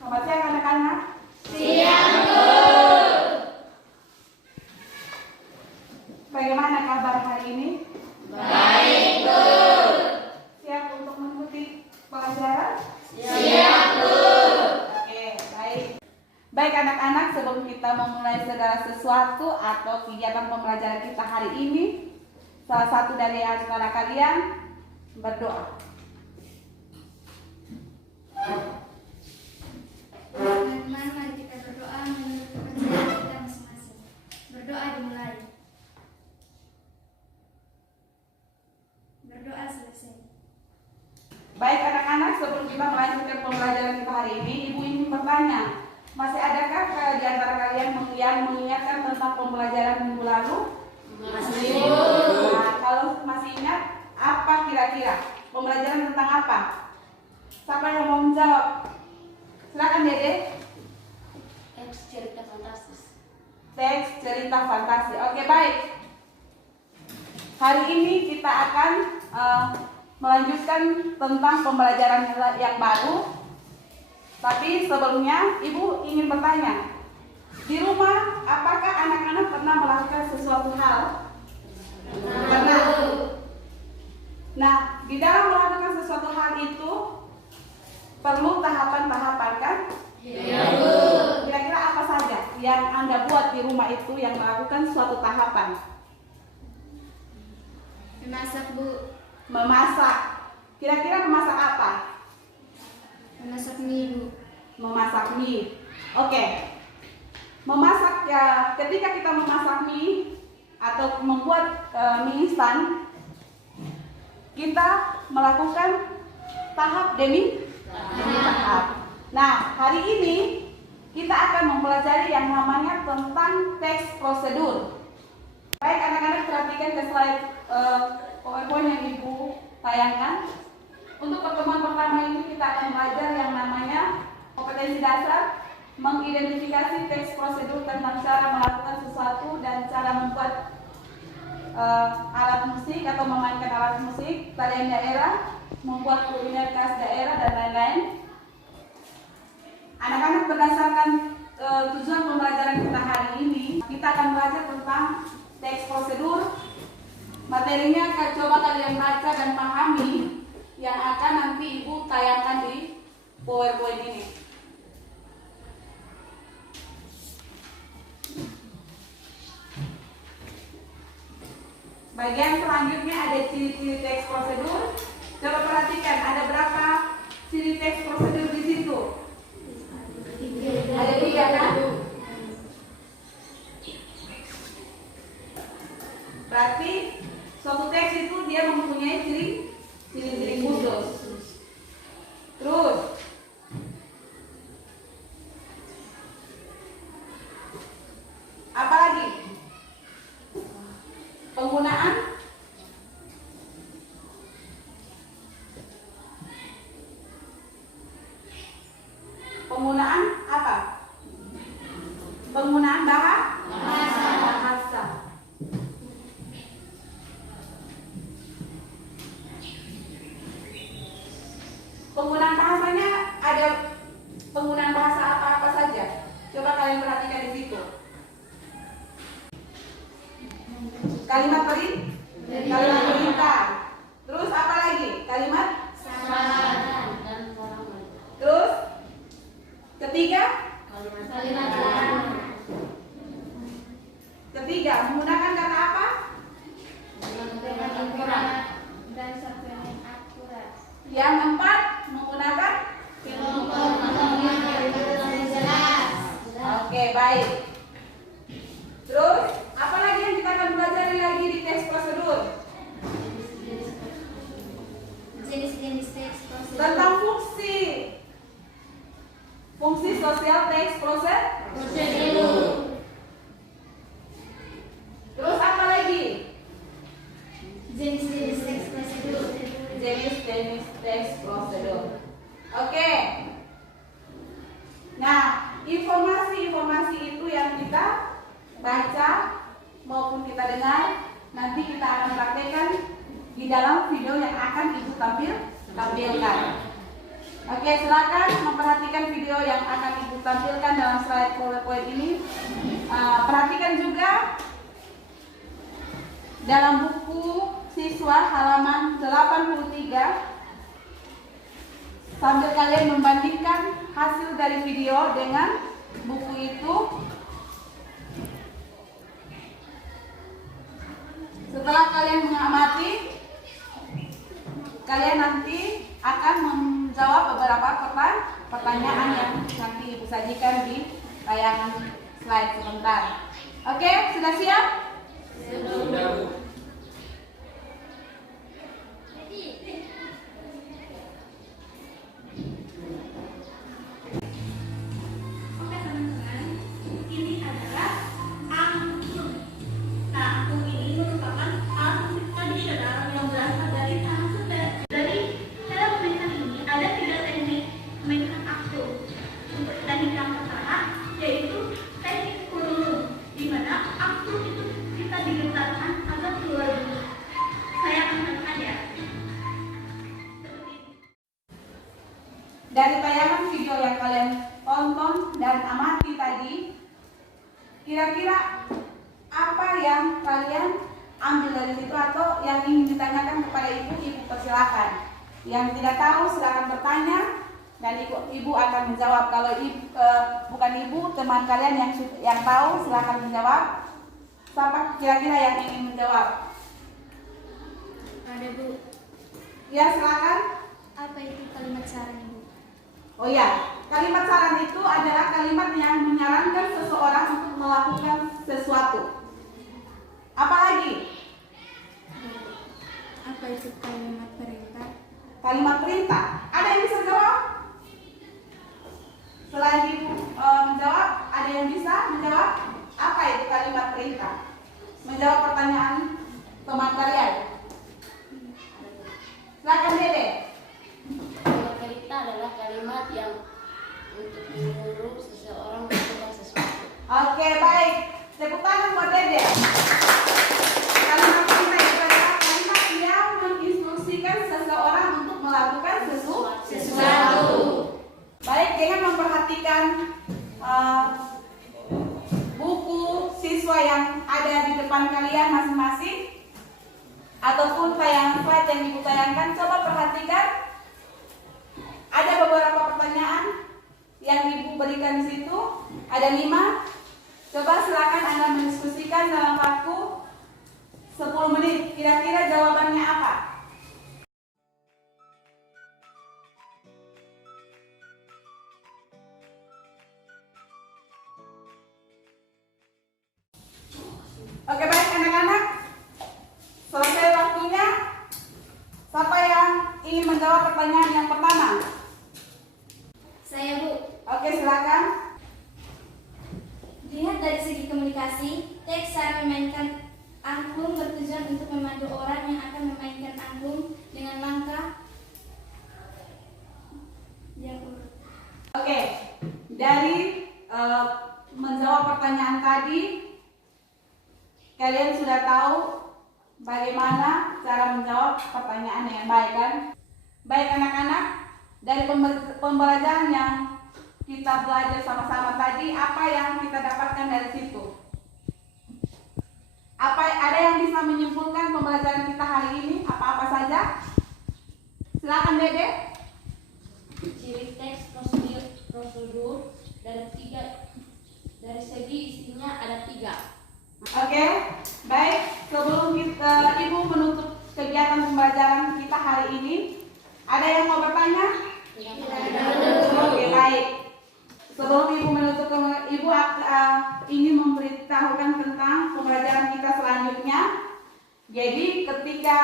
Selamat siang anak-anak. Siang, Bu. Bagaimana kabar hari ini? Baik, Bu. Siap untuk mengikuti pelajaran? Siap, Bu. Oke, baik. Baik anak-anak, sebelum kita memulai segala sesuatu atau kegiatan pembelajaran kita hari ini, salah satu dari antara kalian berdoa. Teman-teman, mari kita berdoa menurut kepercayaan kita masing-masing. Berdoa dimulai. Berdoa selesai. Baik anak-anak, sebelum kita melanjutkan pembelajaran kita hari ini, Ibu ingin bertanya, masih adakah di antara kalian yang mengingatkan tentang pembelajaran minggu lalu? Masih. Nah, kalau masih ingat, apa kira-kira? Pembelajaran tentang apa? Siapa yang mau menjawab? Silakan Dede. Teks cerita fantastis. Teks cerita fantasi. Oke, baik. Hari ini kita akan melanjutkan tentang pembelajaran yang baru. Tapi sebelumnya Ibu ingin bertanya, di rumah apakah anak-anak pernah melakukan sesuatu hal? Pernah. Nah, di dalam melakukan sesuatu hal itu perlu tahapan-tahapan kan? Iya, Bu. Kira-kira apa saja yang Anda buat di rumah itu yang melakukan suatu tahapan? Memasak, Bu. Memasak. Kira-kira memasak apa? Memasak mie, Bu. Memasak mie. Oke. Memasak ya, ketika kita memasak mie atau membuat mie instan, kita melakukan tahap demi tahap. Nah, hari ini kita akan mempelajari yang namanya tentang teks prosedur. Baik anak-anak, perhatikan ke slide PowerPoint yang Ibu tayangkan. Untuk pertemuan pertama ini kita akan belajar yang namanya kompetensi dasar, mengidentifikasi teks prosedur tentang cara melakukan sesuatu dan cara membuat alat musik atau memainkan alat musik, tarian daerah, membuat kuliner khas daerah dan lain-lain. Anak-anak, berdasarkan tujuan pembelajaran kita hari ini, kita akan belajar tentang teks prosedur. Materinya coba kalian baca dan pahami yang akan nanti Ibu tayangkan di PowerPoint ini. Bagian selanjutnya ada ciri-ciri teks prosedur. Coba perhatikan, ada berapa ciri teks prosedur di situ? Ada 3 kan? Berarti suatu teks itu dia mempunyai ciri-ciri khusus. Terus apa lagi? Penggunaan apa? Penggunaan bahasa. Penggunaan bahasanya ada penggunaan bahasa apa saja? Coba kalian perhatikan di situ. Kalimat perintah. Terus apa lagi? Kalimat Saran dan pengalaman. terus ketiga menggunakan kata apa? Dan sampai yang akurat. Yang 4 menggunakan Jelas. Oke, baik. Terus apa lagi yang kita akan pelajari lagi di teks prosedur? Jenis-jenis teks prosedur. Tentang fungsi sosial teks prosedur. Terus apa lagi? Jenis-jenis teks prosedur. Jenis-jenis teks prosedur. Oke. Nah, informasi-informasi itu yang kita baca maupun kita dengar, nanti kita akan praktekkan di dalam video yang akan Ibu tampilkan. Oke? Oke, silakan memperhatikan video yang akan Ibu tampilkan dalam slide PowerPoint ini. Perhatikan juga dalam buku siswa halaman 83 sambil kalian membandingkan hasil dari video dengan buku itu. Setelah kalian mengamati, kalian nanti akan menjawab beberapa pertanyaan yang nanti Ibu sajikan di tayangan slide sebentar. Oke, sudah siap? Sudah. Oke teman-teman, ini adalah angklung. Nah, angklung ini merupakan alat musik tradisional yang berasal dari tanah Sunda. Dari cara memainkan ini ada 3 teknik memainkan angklung. Untuk teknik yang pertama yaitu teknik kurulung, di mana angklung itu kita digetarkan agar keluar dulu. Saya akan menunjukkan ya. Seperti ini. Dari tayangan video yang kalian tonton dan amati tadi, kira-kira apa yang kalian ambil dari situ atau yang ingin ditanyakan kepada Ibu? Ibu persilakan. Yang tidak tahu silakan bertanya dan Ibu akan menjawab. Kalau bukan Ibu, teman kalian yang tahu silakan menjawab. Siapa kira-kira yang ingin menjawab? Ada Bu, Ya, silakan. apa itu kalimat saran Ibu? Oh ya, kalimat saran itu adalah kalimat yang menyarankan seseorang untuk melakukan sesuatu. Apa lagi? Apa itu kalimat perintah? Kalimat perintah. Ada yang bisa jawab? Selain Ibu menjawab, ada yang bisa menjawab? Apa itu kalimat perintah? Menjawab pertanyaan teman kalian. Silakan Dede. Kalimat perintah adalah kalimat yang untuk menyuruh seseorang melakukan sesuatu. Oke, baik. Tepuk tangan buat Dede. Kalimat perintah itu adalah kalimat yang menginstruksikan seseorang untuk melakukan sesuatu. Baik, dengan memperhatikan buku siswa yang ada di depan kalian masing-masing ataupun tayangan slide yang Ibu tayangkan, coba perhatikan. Ada beberapa pertanyaan yang Ibu berikan di situ. Ada 5. Coba silakan Anda mendiskusikan dalam waktu 10 menit. Kira-kira jawabannya apa? Oke, baik anak-anak. Selesai waktunya. Siapa yang ingin menjawab pertanyaan yang pertama? Saya Bu. Oke, silakan. Dilihat dari segi komunikasi, teks cara memainkan angklung bertujuan untuk memandu orang yang akan memainkan angklung dengan langkah yang urut. Oke, dari menjawab pertanyaan tadi, kalian sudah tahu bagaimana cara menjawab pertanyaan yang baik, kan? Baik anak-anak, dari pembelajaran yang kita belajar sama-sama tadi, apa yang kita dapatkan dari situ? Ada yang bisa menyimpulkan pembelajaran kita hari ini? Apa-apa saja? Silakan Dede. Ciri teks prosedur dari segi isinya ada 3. Oke, baik. Sebelum Ibu menutup kegiatan pembelajaran kita hari ini, ada yang mau bertanya? Oke, baik. Sebelum Ibu menutup, Ibu ingin memberitahukan tentang pembelajaran kita selanjutnya. Jadi, ketika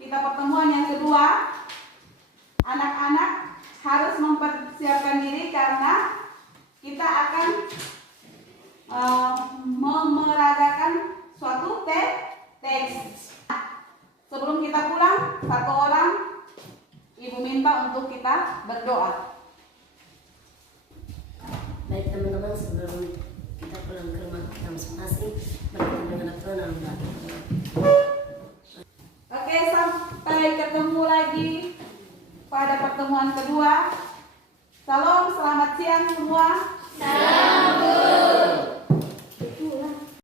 kita pertemuan yang kedua, anak-anak harus mempersiapkan diri karena kita akan memeragakan suatu teks. Sebelum kita pulang, satu orang Ibu minta untuk kita berdoa. Baik teman-teman, sebelum kita pulang ke rumah kita masing-masing, berdoa dengan Tuhan dalam doa. Oke, sampai ketemu lagi pada pertemuan kedua. siang semua.